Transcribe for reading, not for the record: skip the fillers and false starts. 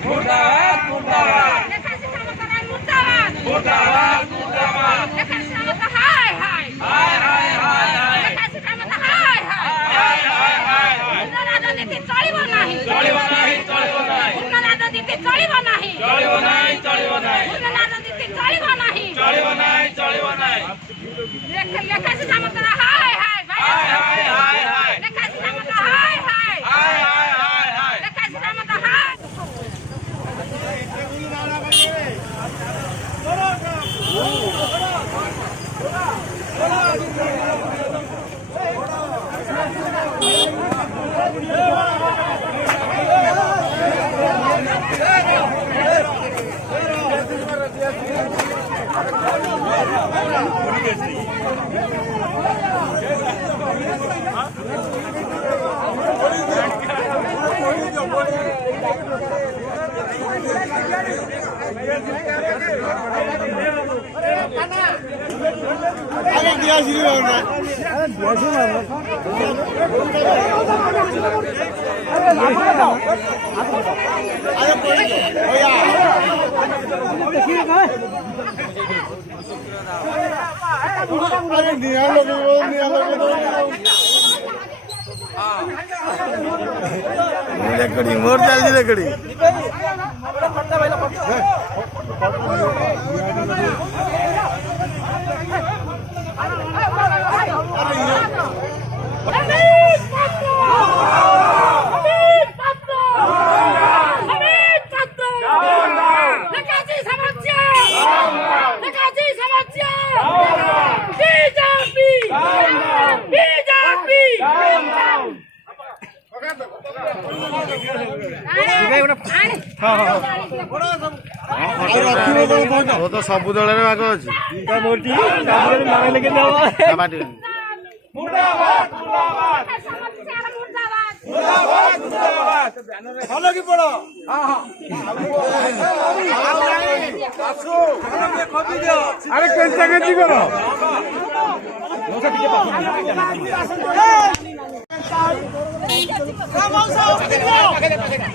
मुर्दाबाद मुर्दाबाद लेखाची कामगारांना मुर्दाबाद मुर्दाबाद मुर्दाबाद लेखाची कामगार हाय हाय हाय हाय हाय हाय लेखाची कामगार हाय हाय हाय हाय हाय पूर्ण राजनीती चଳିବ ନାହିଁ चलिବ ନାହିଁ चलिବ ନାହିଁ पूर्ण राजनीତି चଳିବ ନାହିଁ चलिବ ନାହିଁ चलिବ ନାହିଁ पूर्ण राजनीତି चଳିବ ନାହିଁ चलिବ ନାହିଁ चलिବ ନାହିଁ लेखाची कामगार हाय हाय हाय हाय हाय हाय लेखाची कामगार हाय हाय हाय हाय हाय हाय लेखाची कामगार हाय अरे दिया शुरू हो रहा है अरे भैया अरे निया लकड़ी मोर जल्दी लकड़ी तो सब दल भाग अच्छी अरे कैसा कैसी करो Vamos,